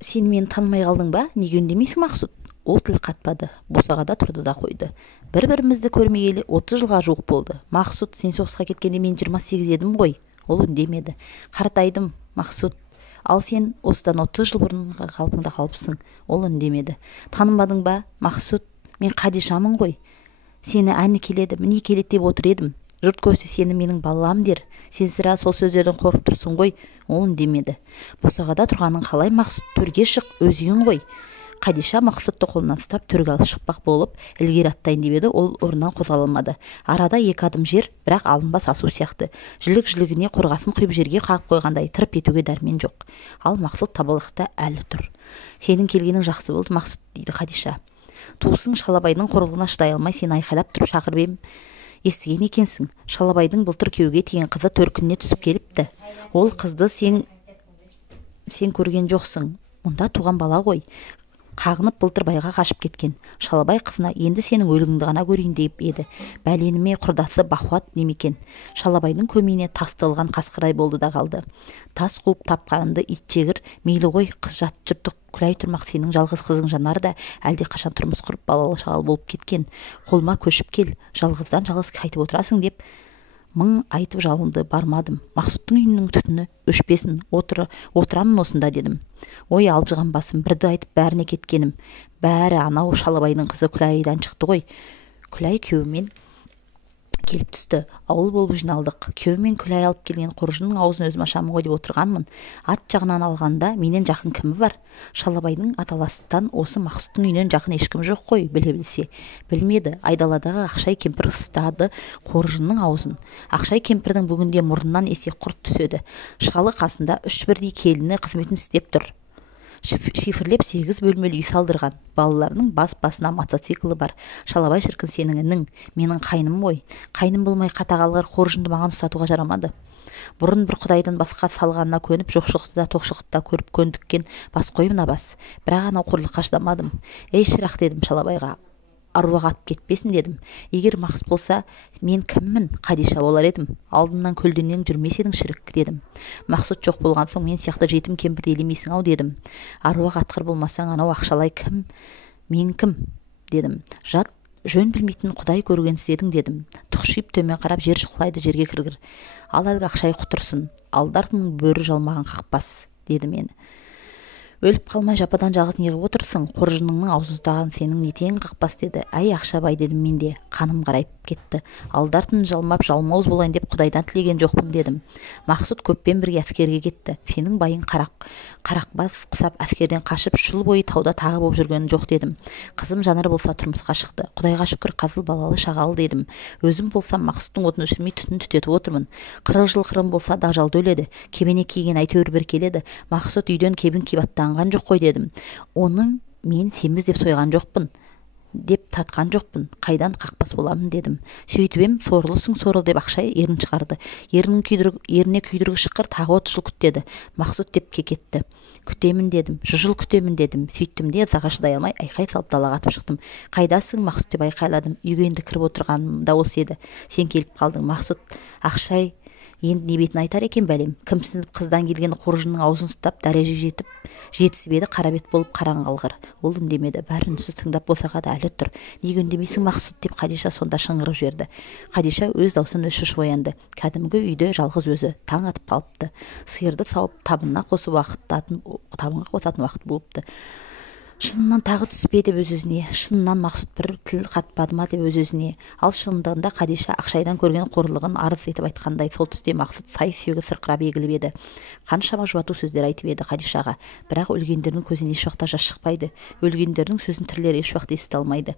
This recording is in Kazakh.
Сен мені танымай қалдың ба? Неге үндемейсің, Мақсұт? Ол тіл қатпады, босағада тұрды да қойды. Бір-бірімізді көрмегелі 30 жылға жуық болды. Мақсұт, сен соғысқа кеткенде мен 28 едім ғой. Ол үндемеді. Қартайдым, Мақсұт. Ал сен осыдан 30 жыл бұрынғы қалпыңда қалыпсың. Ол үндемеді. Танымадың ба, Мақсұт? Мен Қадишамын ғой. Сені әні келеді, міне келеді деп отыр едім. Жұрт көрсе сені менің балам дер. Сен сірә сол сөздерден қорқып тұрсың ғой. Ол үндемеді. Босағада тұрғаның қалай, Мақсұт? Төрге шық, өз үйің ғой. Қадиша Мақсұтты қолынан ұстап төрге алып шықпақ болып, ілгері аттайын деп еді, ол орнынан қозғала алмады. Арада 2 адым жер, бірақ алынбас асу сияқты. Жілік-жілігіне қорғасын құйып жерге қағып қойғандай тырп етуге дәрмен жоқ. Ал Мақсұт табалықта әлі тұр. Сенің келгенің жақсы болды, Мақсұт, дейді Қадиша. Туысың Шалабайдың қорлығына шыдай алмай сені айқайлап тұрып шақырып ем. Естіген екенсің, Шалабайдың былтыр күйеуге тиген қызы төркініне түсіп келіпті. Ол қызды сен көрген жоқсың. Мұнда туған бала ғой. Қағынып былтыр байға қашып кеткен. Шалабай қызына енді сенің өлігіңді ғана көрейін деп еді. Бәленіме құрдасы бақуат немекен. Шалабайдың көмейіне тас тығылған қасқырай болды да қалды. Тас қуып тапқанымды ит жегір, мейлі ғой, қыз жат жұрттық күләй тұрмақ, сенің жалғыз қызың Жанар да әлде қашан тұрмыс құрып балалы шағал болып кеткен. Қолыма көшіп кел, жалғыздан жалғыз қайтып отырасың деп мың айтып жалынды, бармадым. Мақсұттың үйінің түтіні өшпесін, отырамын осында дедім. Ой, алжыған басым, бірді айтып бәріне кеткенім. Бәрі анау Шалабайдың қызы Күләйдан шықты ғой. Күләй күйеуімен келіп түсті. Ауыл болып жиналдық. Күйеуімен Күләй алып келген қоржынның аузын өзім ашамын ғой деп отырғанмын. Ат жағынан алғанда менен жақын кімі бар? Шалабайдың аталастан осы Мақсұттың үйінен жақын ешкім жоқ қой, біле білсе. Білмеді. Айдаладағы Ақшай кемпір ұстады қоржынның аузын. Ақшай кемпірдің бүгінде мұрнынан есек құрт түседі. Шалы қасында 3 бірдей келіні қызметін істеп тұр. Шифрлеп 8 бөлмелі үй салдырған. Балаларының бас-басына мотоциклі бар. Шалабай шіркін сенің інің, менің қайным ғой. Қайным болмай қатағалғыр қоржынды маған ұстатуға жарамады. Бұрын бір құдайдан басқа салғанына көніп, жоқшылықты да тоқшылықты да көріп көндіккен бас қой мына бас. Бірақ анау қорлыққа шыдамадым. Ей шырақ дедім Шалабайға. Аруақ атып кетпесін дедім. Егер Мақсұт болса, мен кіммін? Қадиша болар едім. Алдымнан көлденең жүрмес едің шірік дедім. Мақсұт жоқ болған соң мен сияқты жетім кемпірді елемейсің ау дедім. Аруақ атқыр болмасаң, анау Ақшалай кім? Мен кім? дедім. Жат жөн білмейтін құдай көргенсіз едің дедім. Тұқшиып төмен қарап жер шұқылайды, жерге кіргір. Ал әлгі Ақшай құтырсын. Алдартының бөрі жалмаған қақпас деді мені. Өліп қалмай жападан жалғыз неғып отырсың? Қоржыныңның аузын ұстаған сенің нетең қақпас деді. Әй Ақшабай дедім мен де. Қаным қарайып кетті. Алдартын жалмап жалмауыз болайын деп құдайдан тілеген жоқпын дедім. Мақсұт көппен бірге әскерге кетті. Сенің байың қарақбас қысап әскерден қашып жыл бойы тауда тағы болып жүргені жоқ дедім. Қызым Жанар болса тұрмысқа шықты. Құдайға шүкір қызыл балалы шағалы дедім. Өзім болсам Мақсұттың отын өшірмей түтін түтетіп отырмын. 40 жыл қырым болса да жалды өледі. Кебене киген әйтеуір бір келеді. Мақсұт үйден кебін кибаттанған жоқ қой дедім. Оның мен семіз деп сойған жоқпын, деп татқан жоқпын. Қайдан қақпас боламын дедім. Сөйтіп ем, сорлысың сорыл деп Ақшай ерін шығарды. Еріне күйдіргі шыққыр тағы 30 жыл күт деді. Мақсұт деп кекетті. Күтемін дедім. Жыл күтемін дедім. Сөйттім де ызаға шыдай алмай айқай салып далаға атып шықтым. Қайдасың, Мақсұт деп айқайладым. Үйге енді кіріп отырғаным да осы еді. Сен келіп қалдың, Мақсұт. Ақшай енді не бетін айтар екен бәлем. Кімсініп қыздан келген қоржынның аузын ұстап дәреже жетісіп еді, қара бет болып қараң қалғыр. Ол үндемеді. Бәрі үнсіз тыңдап босағада әлі тұр. Неге үндемейсің, Мақсұт деп Қадиша сонда шыңғырып жіберді. Қадиша өз даусын өзі шошып оянды. Кәдімгі үйде жалғыз өзі. Таң атып қалыпты. Сиырды сауып табынға қосатын уақыт болыпты. Шынынан тағы түспе деп өз-өзіне, шынынан Мақсұт бір тіл қатпады ма деп өз-өзіне. Ал шындығында Қадиша Ақшайдан көрген қорлығын арыз етіп айтқандай, сол түсте Мақсұт сай-сүйегі сырқырап егіліп еді. Қаншама жұбату сөздер айтып еді Қадишаға, бірақ өлгендердің көзінен еш уақытта жас шықпайды. Өлгендердің сөзін тірілер еш уақытта ести алмайды.